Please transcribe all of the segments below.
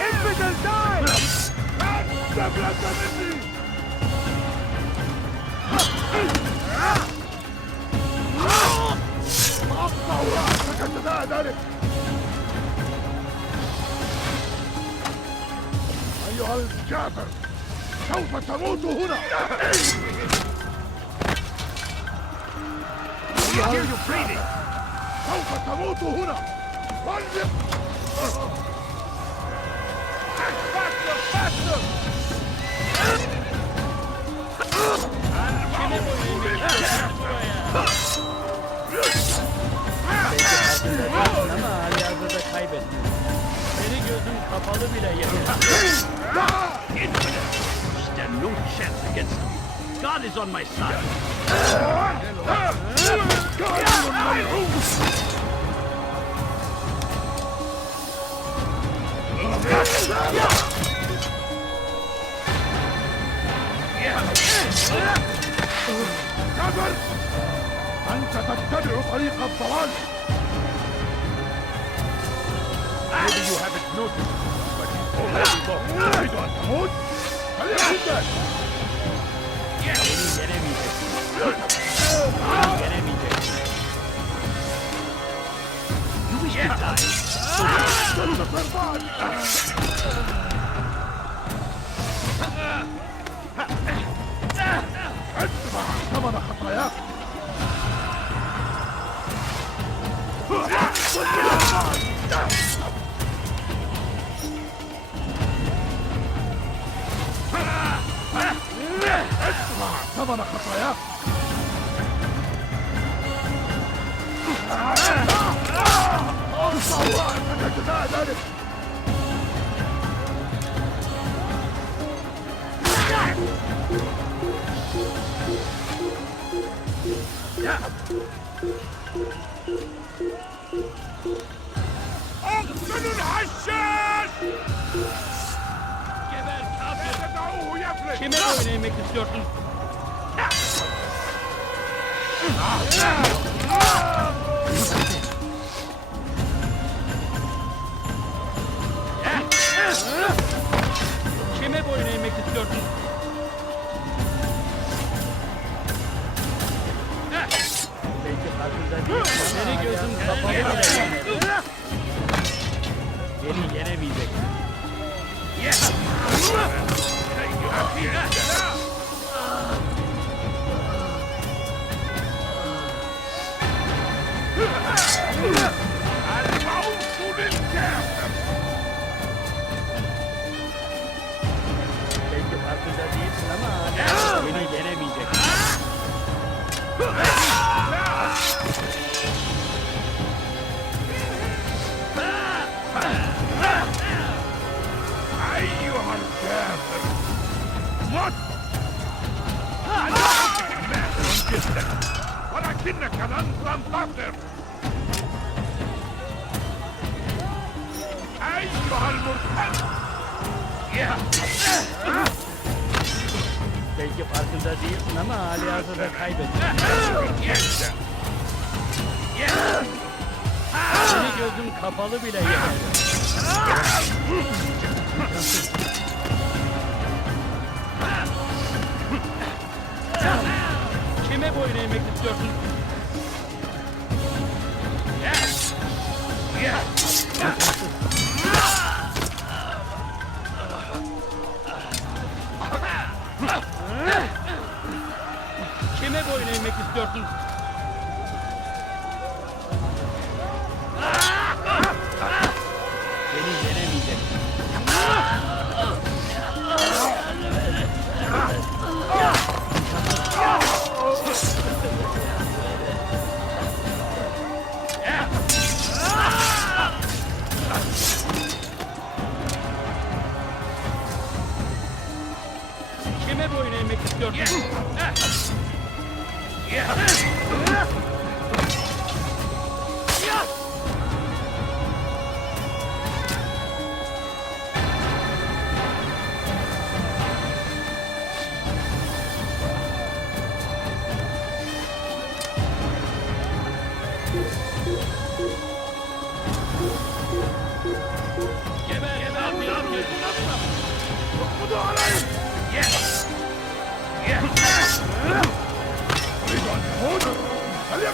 Infidel, die! أيها الكافر سوف تموت هنا سوف تموت هنا Ama halihazırda kaybettim. Seni gözüm kapalı bile yedim. Stand no chance against him. God is on my side. كافر أنت تتبع طريق الضلال Maybe you haven't noticed, but he's already gone. تريد أن تموت؟ فليكن ذلك. Beni yenemeyeceksin. Beni yenemeyeceksin. You wish to die? ادفع ثمن خطاياك ادفع ثمن خطاياك أنك جزاء ذلك اقتلوا الحشاش Geber kafir! دعوه يفلت Kime boyun eğmek istiyorsun? Kime boyun eğmek istiyorsun? Belki farkında değilsin. Seni gözüm kapalı bile yenemedi. Beni yenemeyeceksin. الموت للكافر Belki farkında değilsin ama hala beni yenemeyeceksin. أيها الكافر مت جدا ولكنك لن تنتصر أيها المرتد Belki farkında değilsin ama halihazırda kaybettin. Seni gözüm kapalı bile yenemedi. Kime boyun eğmek istiyorsun? Kime boyun eğmek istiyorsun? Beni yenemeyeceksin. Kime boyun eğmek istiyorsun?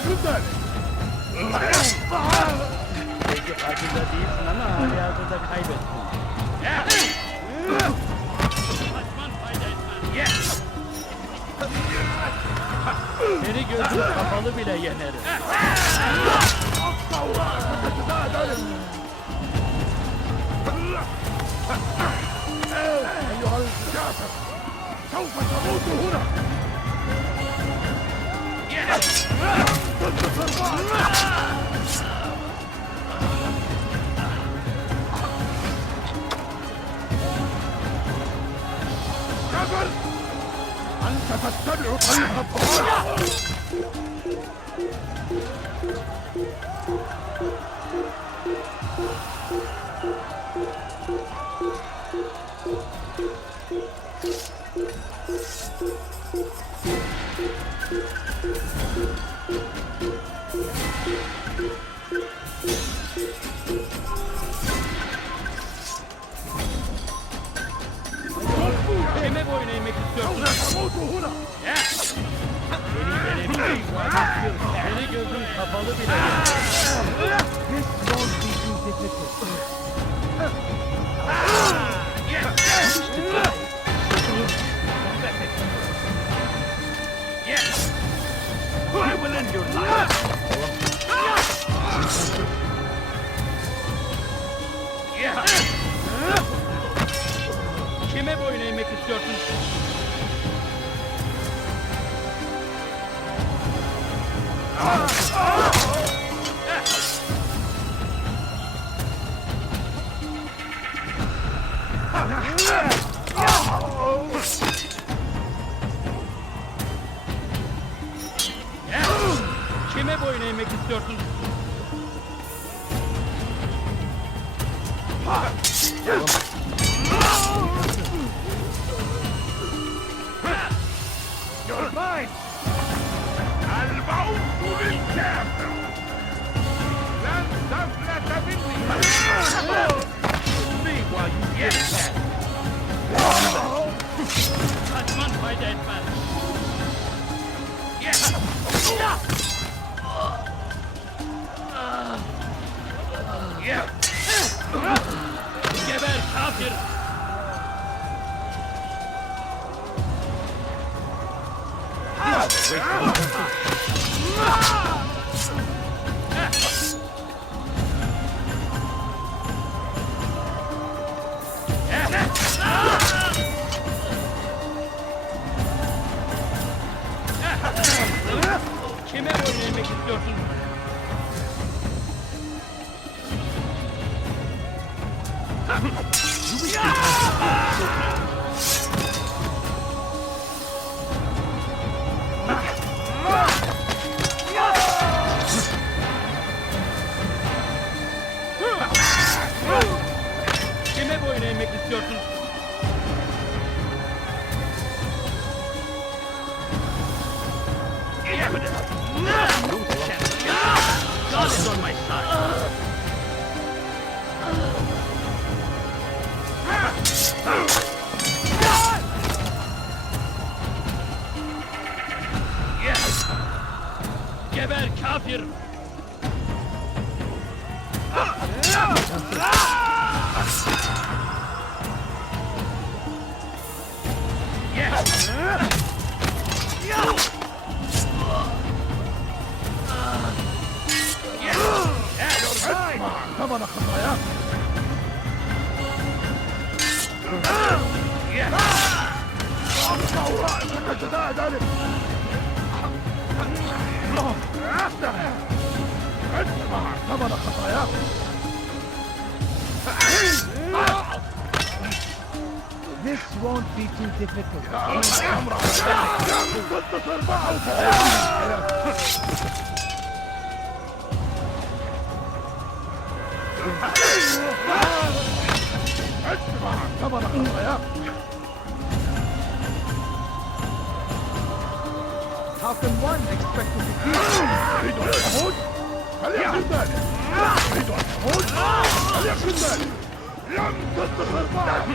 كذلك. Belki farkında değilsin ama hali hazırda kaybettin. Seni gözüm kapalı bile yenerim. أيها الكافر سوف تموت هنا. تنتصر معك. كافر أنت تتبع طريق الضلال. Kime boyun eğmek istiyorsun? سوف تموت هنا. Beni yenebilirsin. Seni gözüm kapalı bile yenerim. I will end your life. Kime boyun eğmek istiyorsun? Kime boyun eğmek istiyorsun? You're mine. الموت للكافر. لن تفلت مني. See while you get that. Kaçman fayda etmez. Geber kafir! Kime boyun eğmek istiyorsun? Kime boyun eğmek istiyorsun? God is on my side. Geber kafir! ثمن خطاياك. أقطع رأسك جزاء ذلك. ادفع ثمن خطاياك. This won't be too difficult. لن تنتصر معه فوق. ادفع ثمن خطاياك. How can one expect to defeat? تريد أن تموت؟ فليكن ذلك. تريد أن تموت؟ فليكن ذلك. لن تنتصر معه.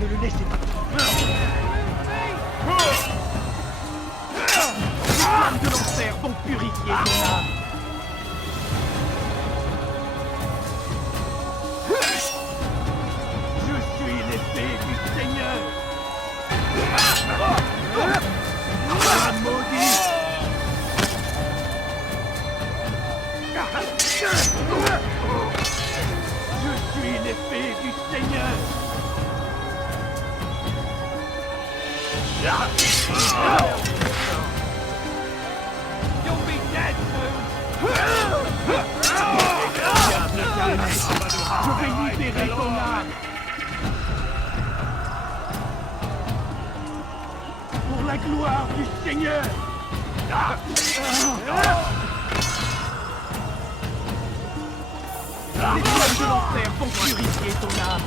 Ne le laissez pas. Les flammes de l'enfer vont purifier ton âme. Je suis l'épée du Seigneur. Ah, maudit! Je suis l'épée du Seigneur. You'll be dead soon. Je vais libérer ton âme. Pour la gloire du Seigneur. Les flammes de l'enfer vont purifier ton âme.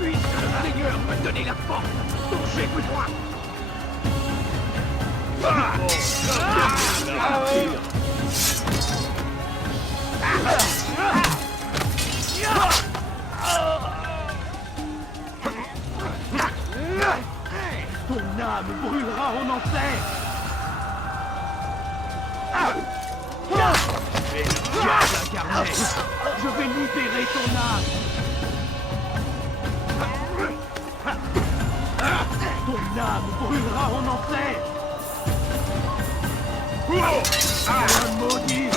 Puisque le Seigneur m'a donné la force, dont j'ai besoin. Ton âme brûlera en enfer. Et le diable incarné, je vais libérer ton âme. Ton âme brûlera en enfer. Un maudit.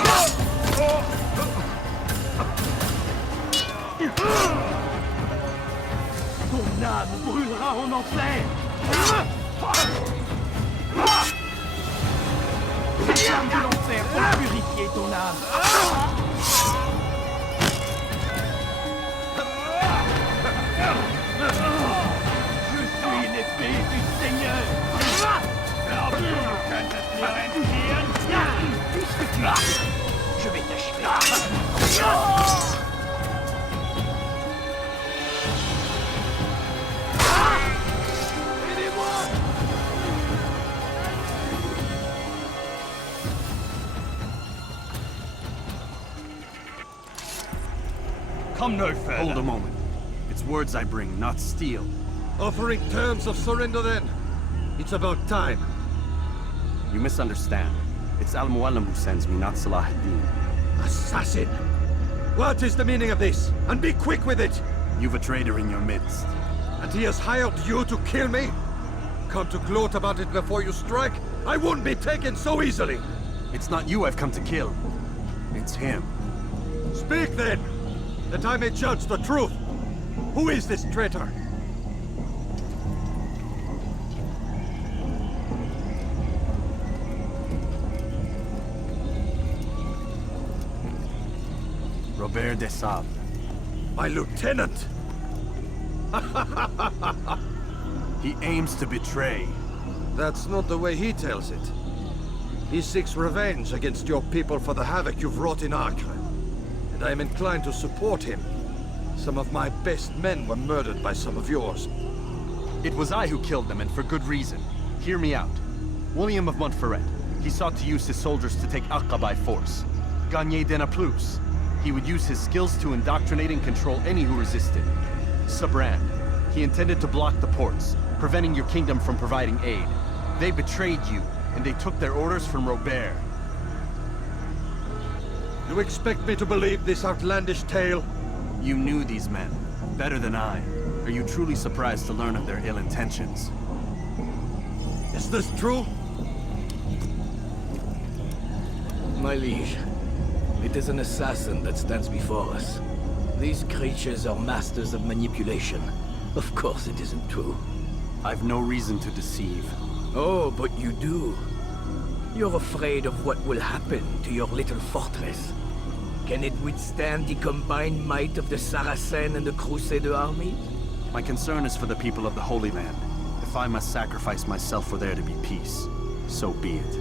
Ton âme brûlera en enfer. Les flammes de l'enfer vont purifier ton âme. Je suis l'épée du Seigneur. Puisque tu es, je vais t'achever. Come no further. Hold a moment. It's words I bring, not steel. Offering terms of surrender then. It's about time. You misunderstand. It's Al-Mualim who sends me, not Salah ad-Din. Assassin! What is the meaning of this? And be quick with it! You've a traitor in your midst. And he has hired you to kill me? Come to gloat about it before you strike? I won't be taken so easily! It's not you I've come to kill. It's him. Speak then! That I may judge the truth! Who is this traitor? Robert de Sable. My lieutenant! He aims to betray. That's not the way he tells it. He seeks revenge against your people for the havoc you've wrought in Acre. And I am inclined to support him. Some of my best men were murdered by some of yours. It was I who killed them, and for good reason. Hear me out. William of Montferrat. He sought to use his soldiers to take Acre by force. Gagné de Naplouse. He would use his skills to indoctrinate and control any who resisted. Sabran. He intended to block the ports, preventing your kingdom from providing aid. They betrayed you, and they took their orders from Robert. You expect me to believe this outlandish tale? You knew these men, better than I. Are you truly surprised to learn of their ill intentions? Is this true? My liege, it is an assassin that stands before us. These creatures are masters of manipulation. Of course it isn't true. I've no reason to deceive. Oh, but you do. You're afraid of what will happen to your little fortress. Can it withstand the combined might of the Saracen and the Crusader armies? My concern is for the people of the Holy Land. If I must sacrifice myself for there to be peace, so be it.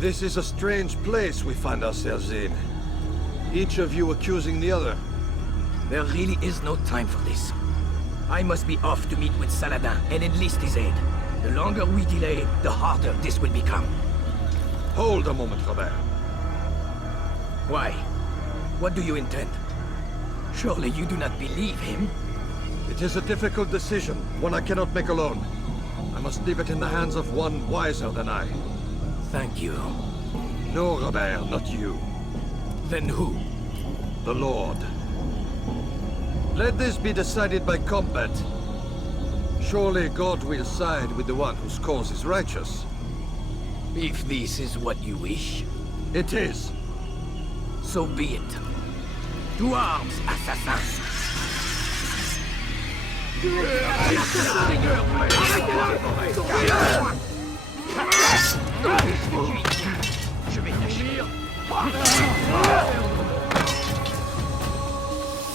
This is a strange place we find ourselves in. Each of you accusing the other. There really is no time for this. I must be off to meet with Saladin and enlist his aid. The longer we delay, the harder this will become. Hold a moment, Robert. Why? What do you intend? Surely you do not believe him? It is a difficult decision, one I cannot make alone. I must leave it in the hands of one wiser than I. Thank you. No, Robert, not you. Then who? The Lord. Let this be decided by combat. Surely God will side with the one whose cause is righteous. If this is what you wish, It is. so be it. To arms, assassins! Je vais t'achever.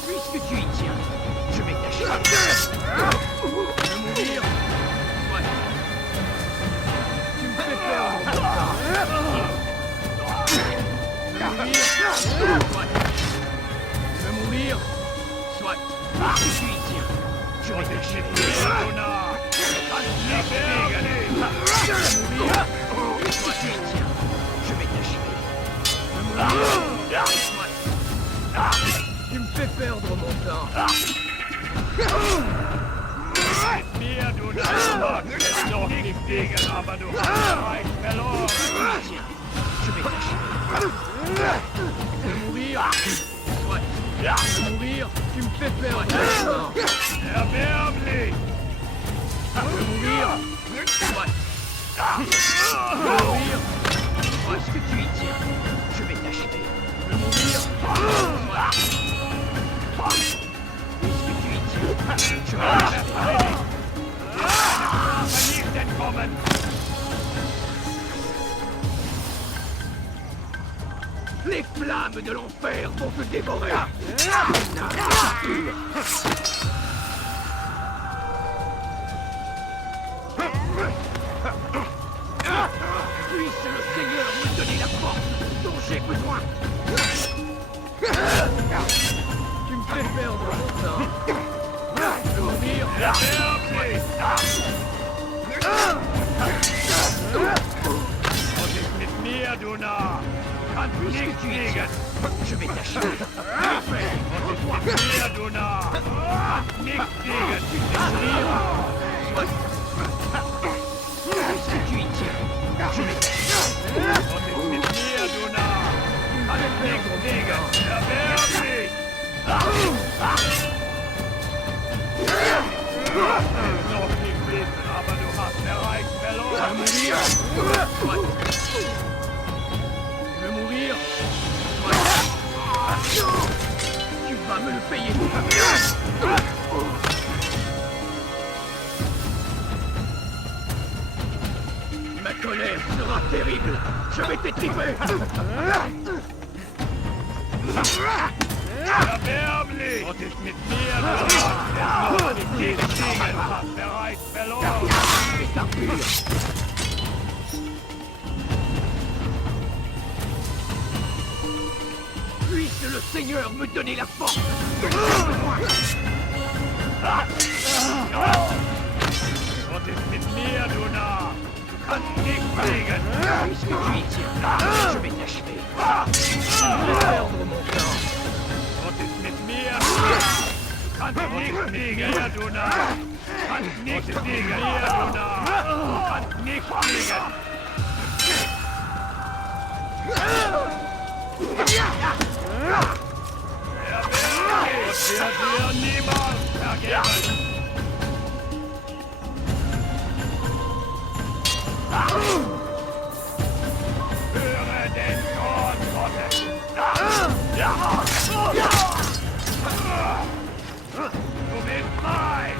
Puisque tu y tiens, je vais t'achever. Mourir. Ouais. Tu me fais perdre mon temps. Ouais. Tu veux mourir? Soit. Puisque tu y tiens, je vais t'achever. Tu me fais perdre mon temps. Mir du das noch nicht gegen, aber du hast bereits verloren. Je vais t'achever. Mourir. Soit. Mourir. Tu me fais perdre mon temps. Erwerblich. Mourir. Soit. Mourir. Est-ce que tu y tiens? Je vais t'achever. Mourir. Soit. Est-ce que tu y tiens? Je vais t'achever. Vernichtet kommen! Les flammes de l'enfer vont te dévorer! Puisse le Seigneur me donner la force dont j'ai besoin! Tu me fais perdre mon temps! Mourir! Was ist mit mir, du Narr? Kannst nicht fliegen! Je vais t'achever! Was ist mit mir, du Narr? Kannst nicht fliegen! Est-ce que tu y tiens? Je vais t'achever! Was ist mit mir, du Narr? Kannst nicht fliegen! Erwerblich! Noch nicht wissen, aber du hast bereits verloren. Tu veux mourir? Tu vas me le payer. Ma colère sera terrible. Je vais t'étriper. Erwerblich! Was ist mit mir? Hast bereits verloren! Puisse le Seigneur me donner la force! Was ist mit mir, du Narr? Du kannst nicht fliegen! Puisque tu y tiens, je vais t'achever! Je vais perdre mon temps! Was ist mit mir? Du kannst nicht fliegen, du Narr! Du kannst nicht fliegen, du Narr! Du kannst nicht fliegen! Das wird dir niemals vergeben! Höre den Zorn Gottes! Du bist mein!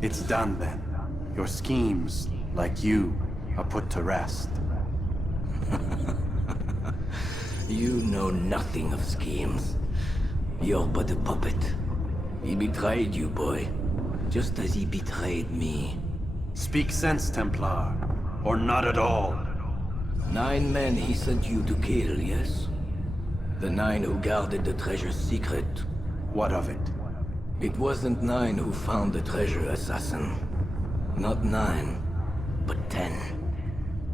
It's done then. Your schemes, like you, are put to rest. You know nothing of schemes. You're but a puppet. He betrayed you, boy. Just as he betrayed me. Speak sense, Templar. Or not at all. 9 men he sent you to kill, yes? The 9 who guarded the treasure's secret. What of it? It wasn't 9 who found the treasure, assassin. Not 9, but 10.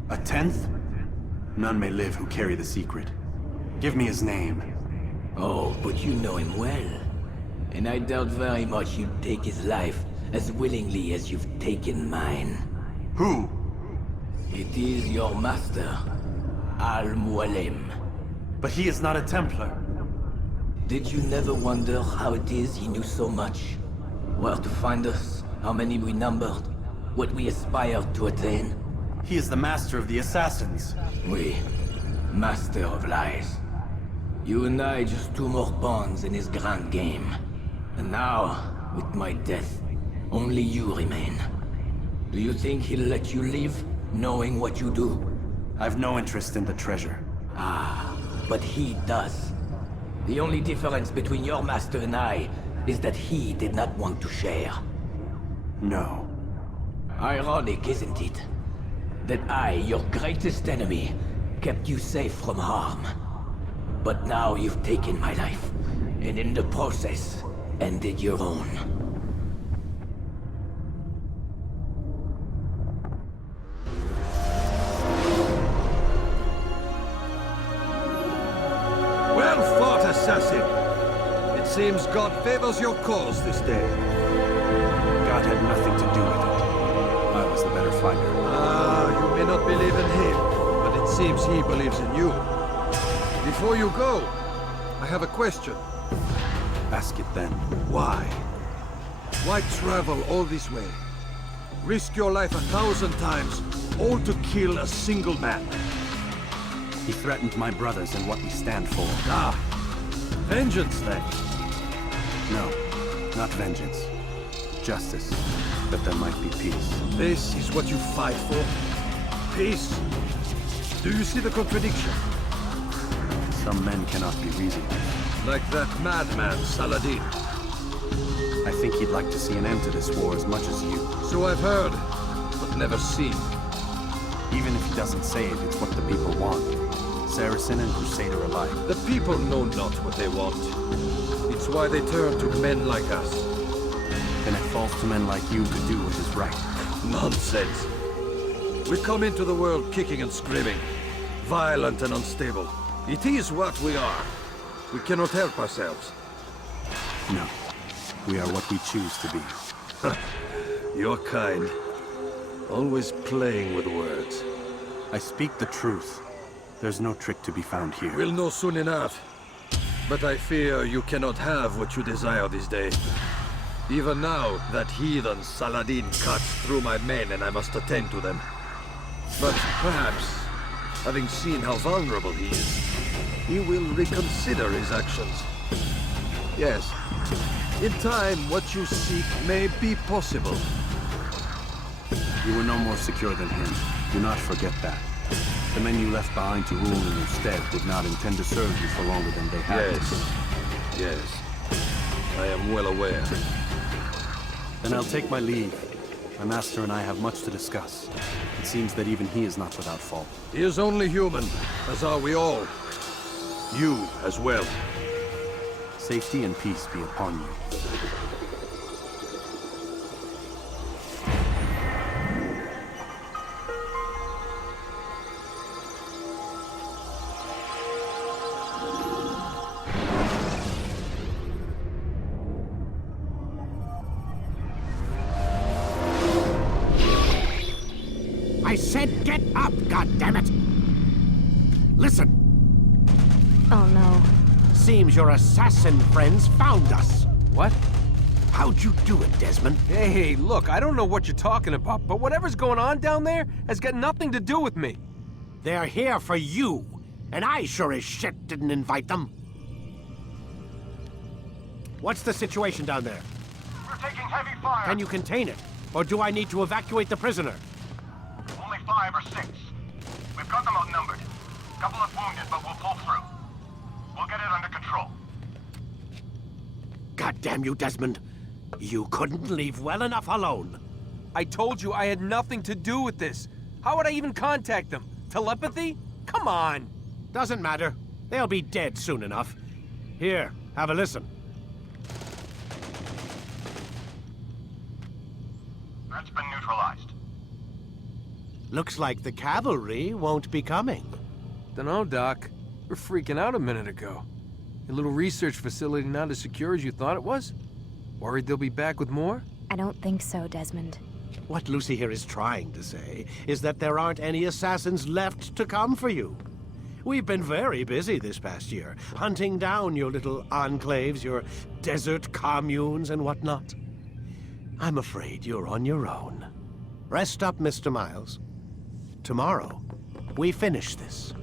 A 10th? None may live who carry the secret. Give me his name. Oh, but you know him well. And I doubt very much you'd take his life as willingly as you've taken mine. Who? It is your master, Al-Mualim. But he is not a Templar. Did you never wonder how it is he knew so much? Where to find us, how many we numbered, what we aspired to attain? He is the master of the assassins. We, master of lies. You and I just 2 more pawns in his grand game. And now, with my death, only you remain. Do you think he'll let you live, knowing what you do? I've no interest in the treasure. Ah, but he does. The only difference between your master and I is that he did not want to share. No. Ironic, isn't it? That I, your greatest enemy, kept you safe from harm. But now you've taken my life, and in the process, ended your own. Well fought, assassin. It seems God favors your cause this day. God had nothing to do with it. I was the better fighter. Ah, you may not believe in him, but it seems he believes in you. Before you go, I have a question. Ask it then. Why? Why travel all this way? Risk your life 1,000 times, all to kill a single man. He threatened my brothers and what we stand for. Ah, vengeance then. No, not vengeance. Justice, that there might be peace. This is what you fight for? Peace? Do you see the contradiction? Some men cannot be reasoned. Like that madman, Saladin. I think he'd like to see an end to this war as much as you. So I've heard, but never seen. Even if he doesn't say it, it's what the people want. Saracen and Crusader alike. The people know not what they want. It's why they turn to men like us. Then it falls to men like you to do what is right. Nonsense. We come into the world kicking and screaming, violent and unstable. It is what we are. We cannot help ourselves. No. We are what we choose to be. Your kind. Always playing with words. I speak the truth. There's no trick to be found here. We'll know soon enough. But I fear you cannot have what you desire this day. Even now, that heathen Saladin cuts through my men and I must attend to them. But perhaps, having seen how vulnerable he is, he will reconsider his actions. Yes, in time, what you seek may be possible. You were no more secure than him. Do not forget that. The men you left behind to rule in your stead did not intend to serve you for longer than they had to. Yes. I am well aware. Then I'll take my leave. My master and I have much to discuss. It seems that even he is not without fault. He is only human, as are we all. You as well. Safety and peace be upon you. said get up, goddammit! Listen, Oh no. seems your assassin friends found us. What? How'd you do it, Desmond? Hey, look, I don't know what you're talking about, but whatever's going on down there has got nothing to do with me. They're here for you, and I sure as shit didn't invite them. What's the situation down there? We're taking heavy fire. Can you contain it? Or do I need to evacuate the prisoner? Only 5 or 6. We've got them outnumbered. Couple of wounded, but we'll pull through. We'll get it under control. God damn you, Desmond. You couldn't leave well enough alone. I told you I had nothing to do with this. How would I even contact them? Telepathy? Come on. Doesn't matter. They'll be dead soon enough. Here, have a listen. Threat's been neutralized. Looks like the cavalry won't be coming. Dunno, Doc. We're freaking out a minute ago. Your little research facility not as secure as you thought it was? Worried they'll be back with more? I don't think so, Desmond. What Lucy here is trying to say is that there aren't any assassins left to come for you. We've been very busy this past year, hunting down your little enclaves, your desert communes and whatnot. I'm afraid you're on your own. Rest up, Mr. Miles. Tomorrow, we finish this.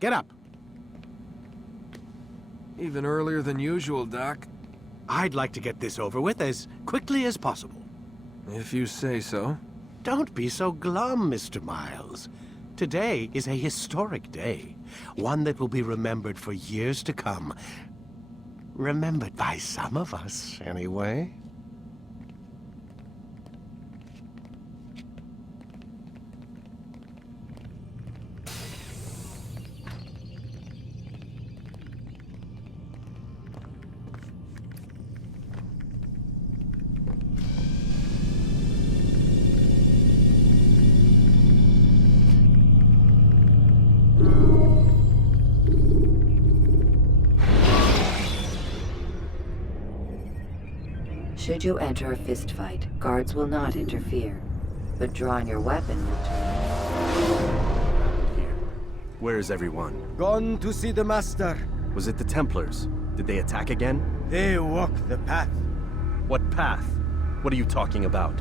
Get up. Even earlier than usual, Doc. I'd like to get this over with as quickly as possible. If you say so. Don't be so glum, Mr. Miles. Today is a historic day. One that will be remembered for years to come. Remembered by some of us, anyway. Should you enter a fistfight, guards will not interfere, but drawing your weapon will turn. Here. Where is everyone? Gone to see the Master. Was it the Templars? Did they attack again? They walk the path What path? What are you talking about?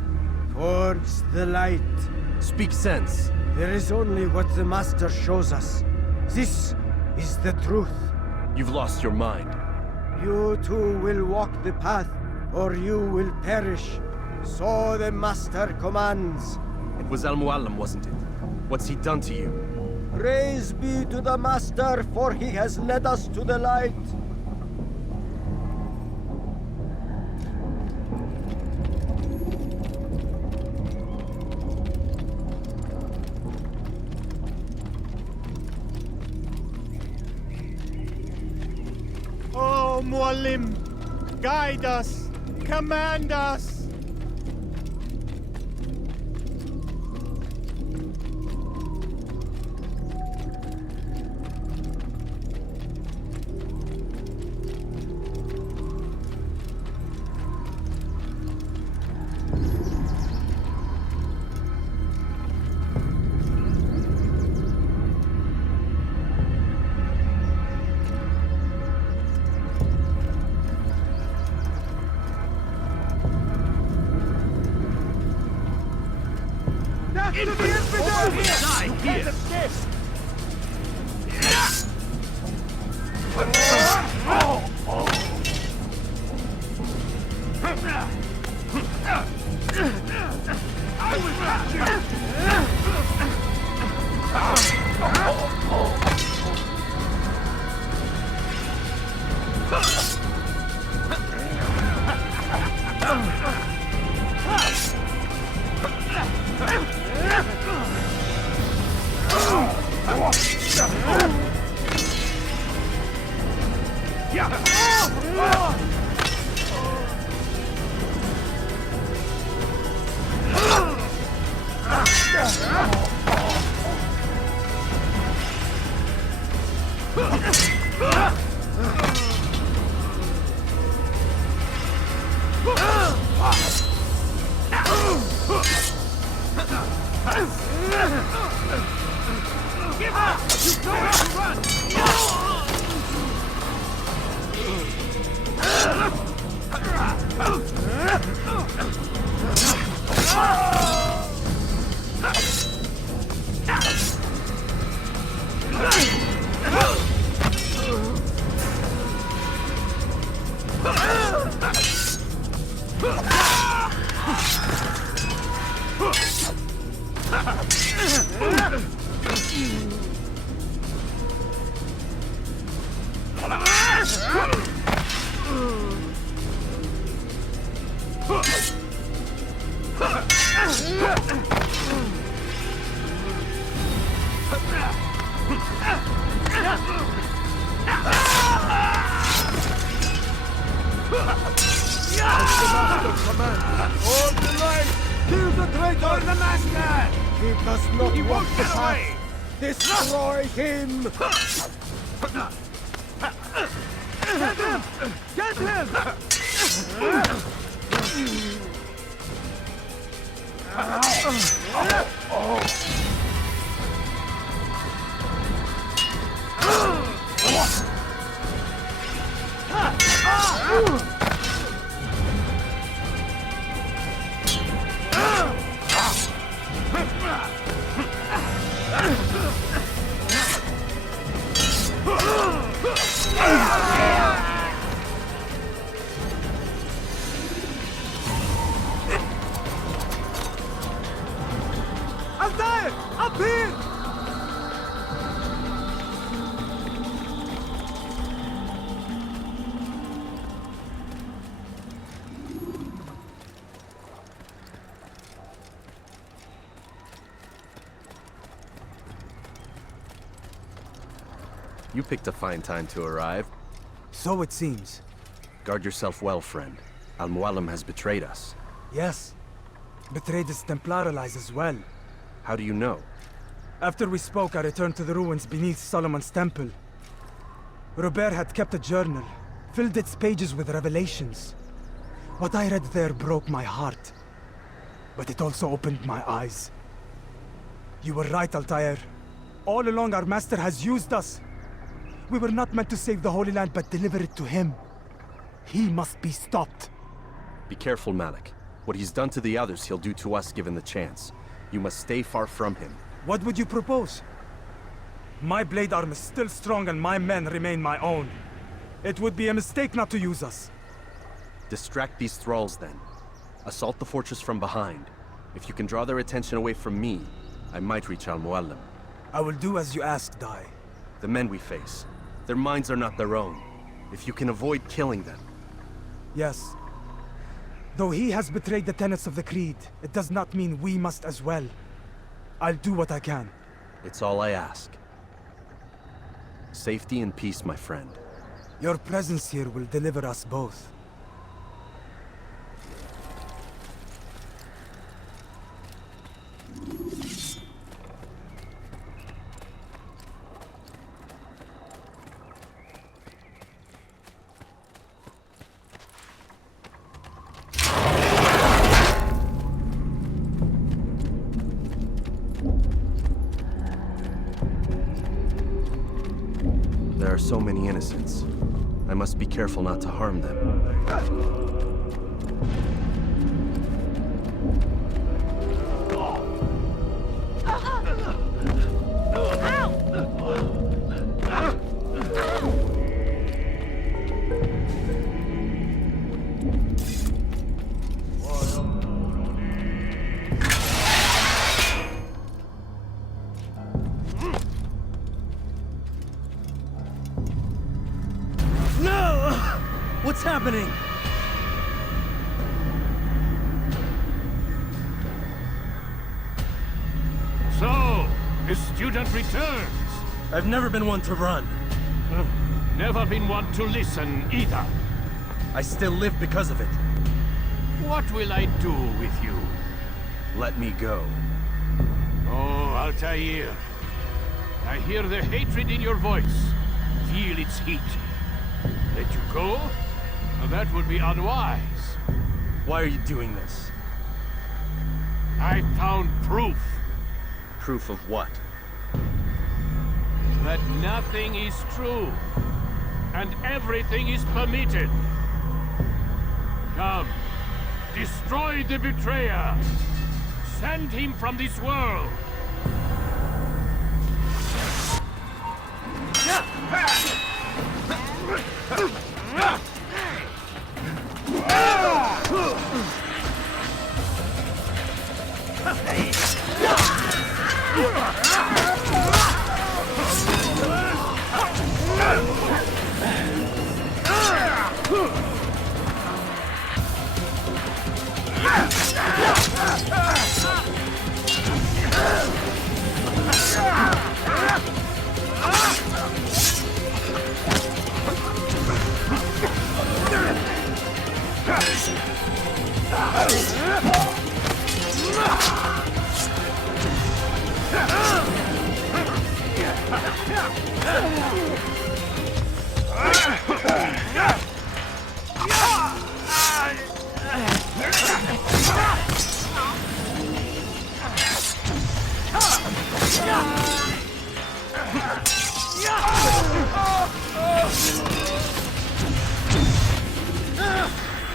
towards the light. Speak sense. There is only what the Master shows us. This is the truth. You've lost your mind. You too will walk the path, or you will perish. So the Master commands. It was Al-Mualim, wasn't it? What's he done to you? Praise be to the Master, for he has led us to the light. Oh, Mualim, guide us, command us. Give up! You don't have to run! Hold the line! Kill the traitor! The master! He does not want the path! Destroy him! Get him! Altair! Up here! You picked a fine time to arrive. So it seems. Guard yourself well, friend. Al-Mualim has betrayed us. Yes. Betrayed his Templar allies as well. How do you know? After we spoke, I returned to the ruins beneath Solomon's temple. Robert had kept a journal, filled its pages with revelations. What I read there broke my heart. But it also opened my eyes. You were right, Altair. All along, our master has used us. We were not meant to save the Holy Land, but deliver it to him. He must be stopped. Be careful, Malik. What he's done to the others, he'll do to us given the chance. You must stay far from him. What would you propose? My blade arm is still strong and my men remain my own. It would be a mistake not to use us. Distract these thralls, then. Assault the fortress from behind. If you can draw their attention away from me, I might reach Al-Mualim. I will do as you ask, Dai. The men we face, their minds are not their own. If you can avoid killing them. Yes. Though he has betrayed the tenets of the Creed, it does not mean we must as well. I'll do what I can. It's all I ask. Safety and peace, my friend. Your presence here will deliver us both. There are so many innocents. I must be careful not to harm them. What's happening? So, a student returns. I've never been one to run. Never been one to listen either. I still live because of it. What will I do with you? Let me go. Oh, Altair. I hear the hatred in your voice. Feel its heat. Let you go? That would be unwise. Why are you doing this? I found proof. Proof of what? That nothing is true, and everything is permitted. Come, destroy the betrayer. Send him from this world.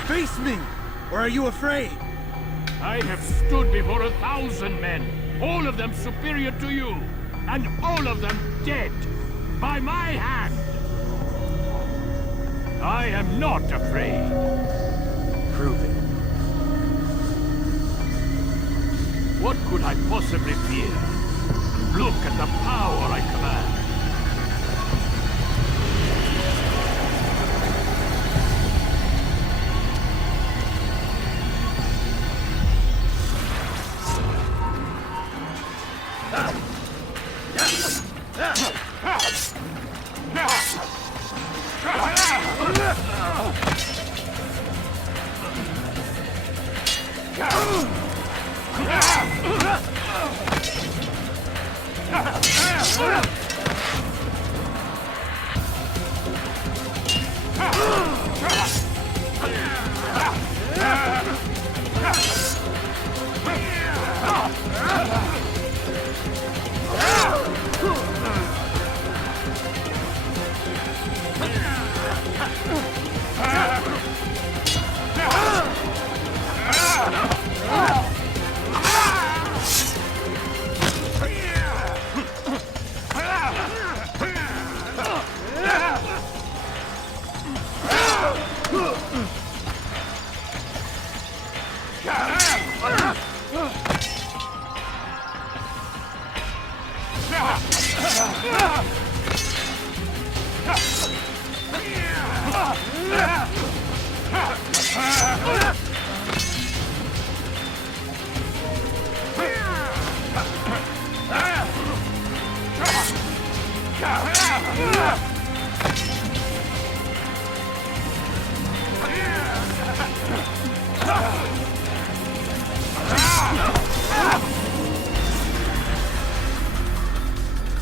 Face me! Or are you afraid? I have stood before 1,000 men, all of them superior to you, and all of them dead, by my hand. I am not afraid. Prove it. What could I possibly fear? Look at the power I command.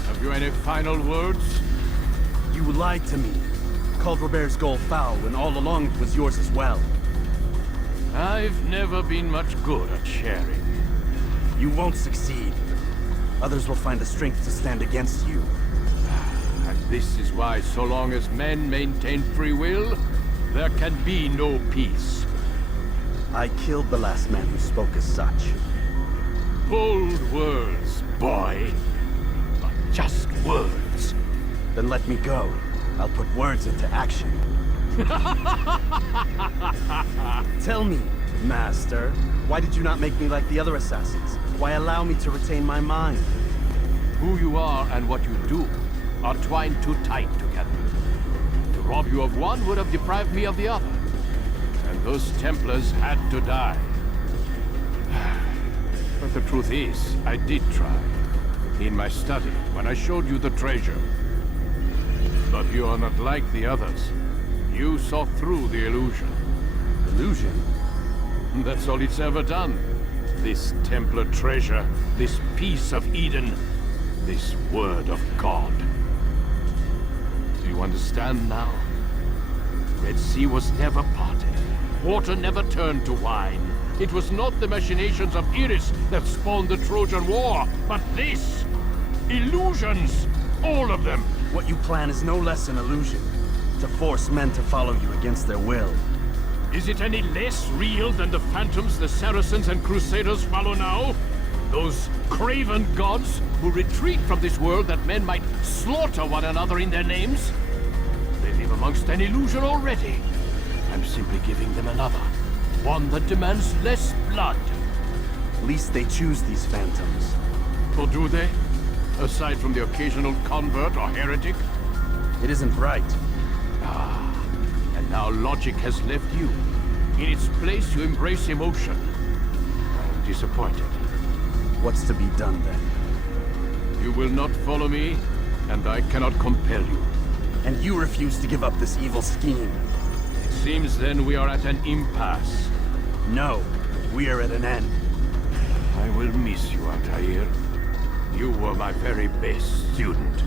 Have you any final words? You lied to me. Called Robert's goal foul when all along it was yours as well. I've never been much good at sharing. You won't succeed. Others will find the strength to stand against you. And this is why, so long as men maintain free will, there can be no peace. I killed the last man who spoke as such. Bold words, boy. But just words. Then let me go. I'll put words into action. Tell me, Master, why did you not make me like the other assassins? Why allow me to retain my mind? Who you are and what you do are twined too tight together. To rob you of one would have deprived me of the other. And those Templars had to die. But the truth is, I did try. In my study, when I showed you the treasure. But you are not like the others. You saw through the illusion. Illusion? That's all it's ever done. This Templar treasure, this piece of Eden, this word of God. Do you understand now? Red Sea was never parted. Water never turned to wine. It was not the machinations of Iris that spawned the Trojan War, but this! Illusions! All of them! What you plan is no less an illusion. To force men to follow you against their will. Is it any less real than the phantoms the Saracens and Crusaders follow now? Those craven gods who retreat from this world that men might slaughter one another in their names? They live amongst an illusion already. I'm simply giving them another. One that demands less blood. At least they choose these phantoms. Or do they? Aside from the occasional convert or heretic? It isn't right. And now logic has left you. In its place, you embrace emotion. I'm disappointed. What's to be done then? You will not follow me, and I cannot compel you. And you refuse to give up this evil scheme. It seems then we are at an impasse. No, we are at an end. I will miss you, Altair. You were my very best student.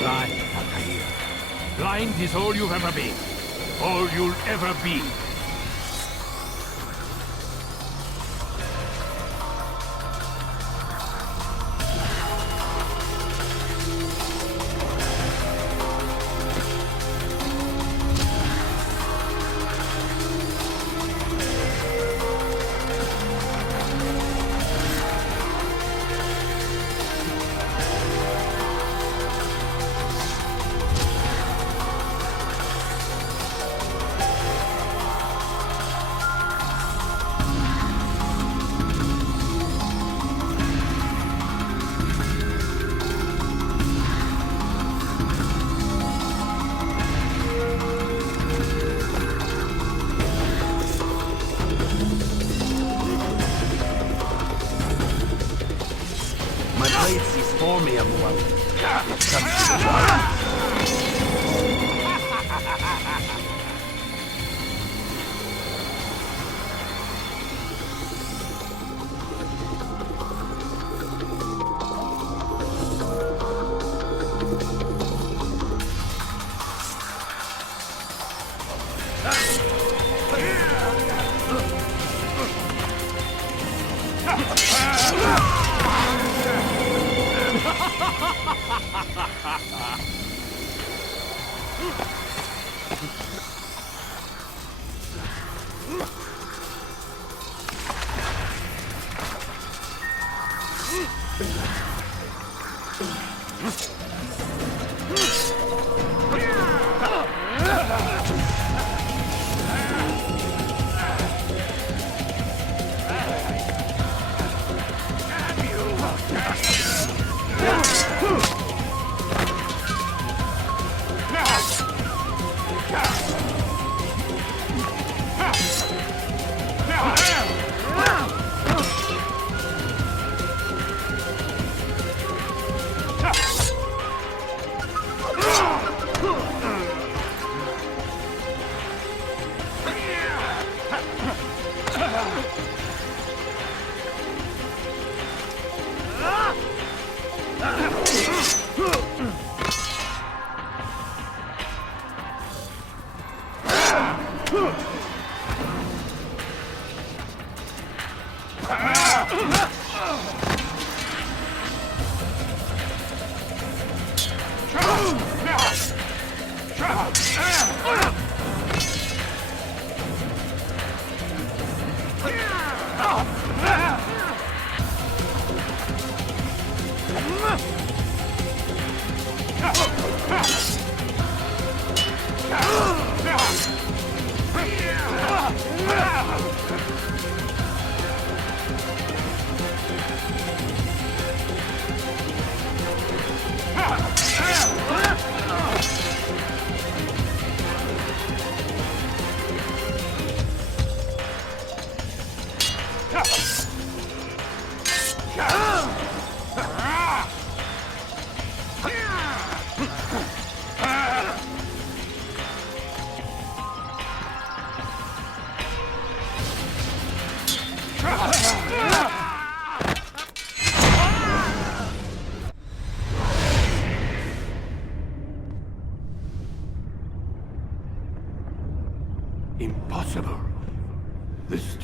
Blind, Altair. Blind is all you've ever been. All you'll ever be. My blade sees for me, I'm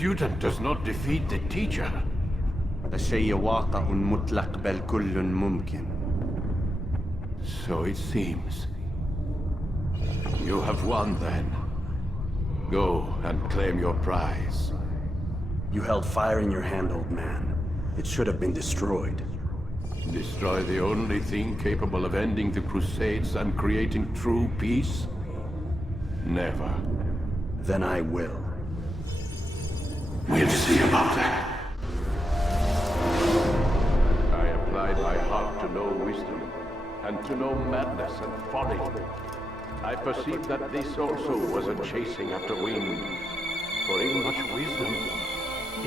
student does not defeat the teacher. الشيء واقع مطلق بل كل ممكن. So it seems. You have won then. Go and claim your prize. You held fire in your hand, old man. It should have been destroyed. Destroy the only thing capable of ending the Crusades and creating true peace? Never. Then I will. We'll see about that. I applied my heart to know wisdom, and to know madness and folly. I perceived that this also was a chasing after wind. For in much wisdom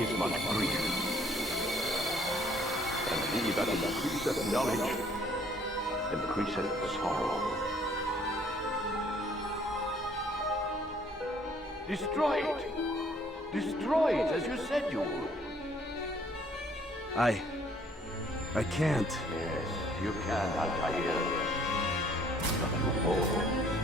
is much grief. And he that increaseth knowledge increaseth sorrow. Destroy it! Destroy it as you said you would. I can't. Yes, you can, Altair. But you won't.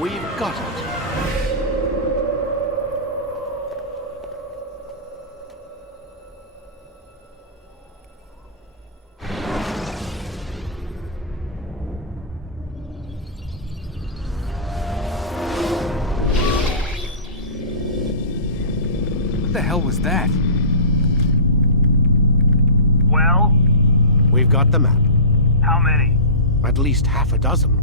We've got it. What the hell was that? Well, We've got the map. how many? At least half a dozen.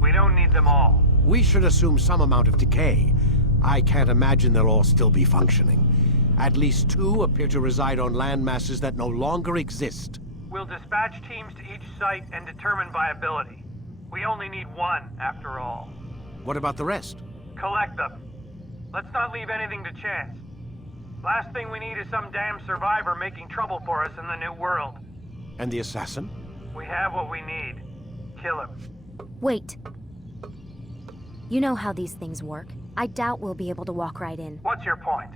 We don't need them all. We should assume some amount of decay. I can't imagine they'll all still be functioning. At least 2 appear to reside on land masses that no longer exist. We'll dispatch teams to each site and determine viability. We only need 1, after all. What about the rest? Collect them. Let's not leave anything to chance. Last thing we need is some damn survivor making trouble for us in the new world. And the assassin? We have what we need. Kill him. Wait. You know how these things work. I doubt we'll be able to walk right in. What's your point?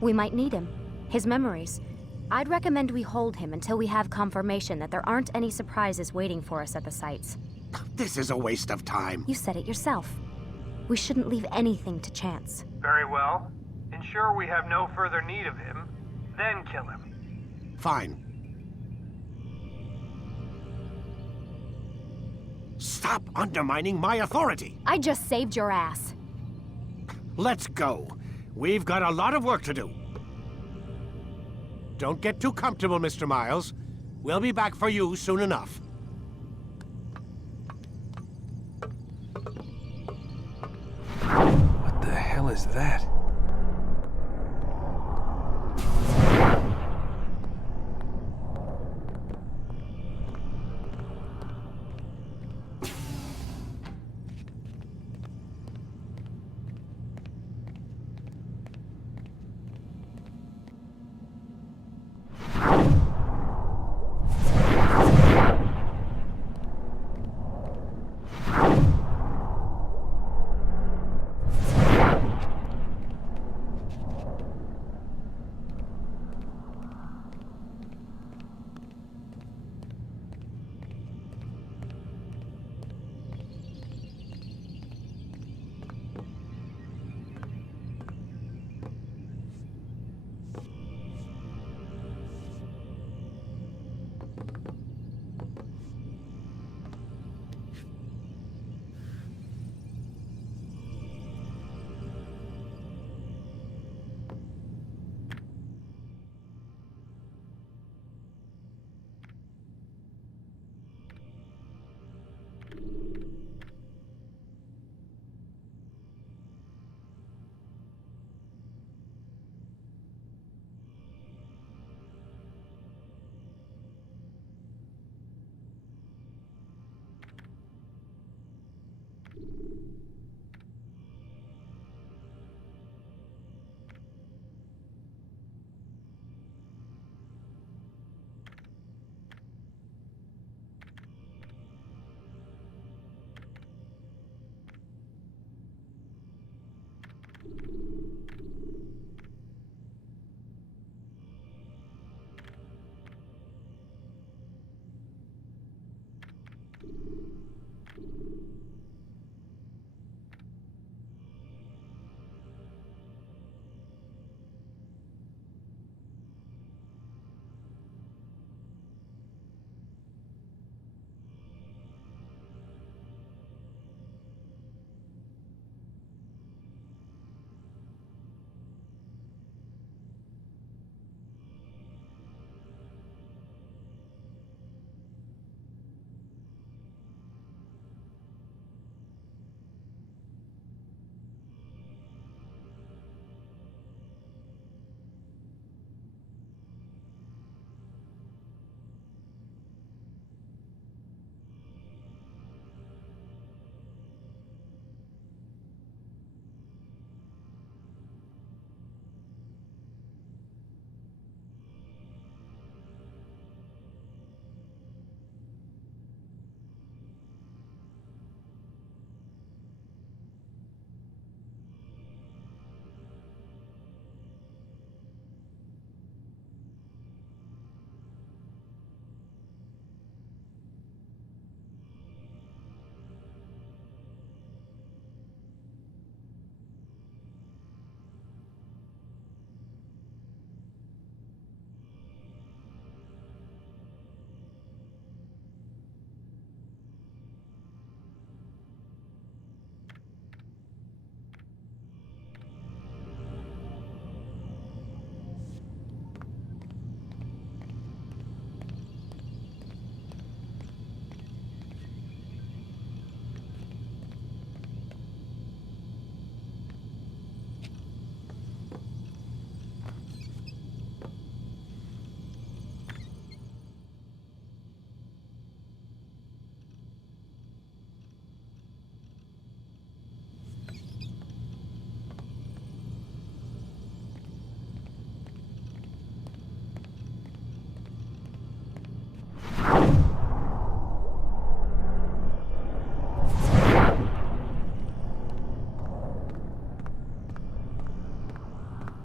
We might need him. His memories. I'd recommend we hold him until we have confirmation that there aren't any surprises waiting for us at the sites. This is a waste of time. You said it yourself. We shouldn't leave anything to chance. Very well. Ensure we have no further need of him, then kill him. Fine. Stop undermining my authority! I just saved your ass. Let's go. We've got a lot of work to do. Don't get too comfortable, Mr. Miles. We'll be back for you soon enough. What the hell is that?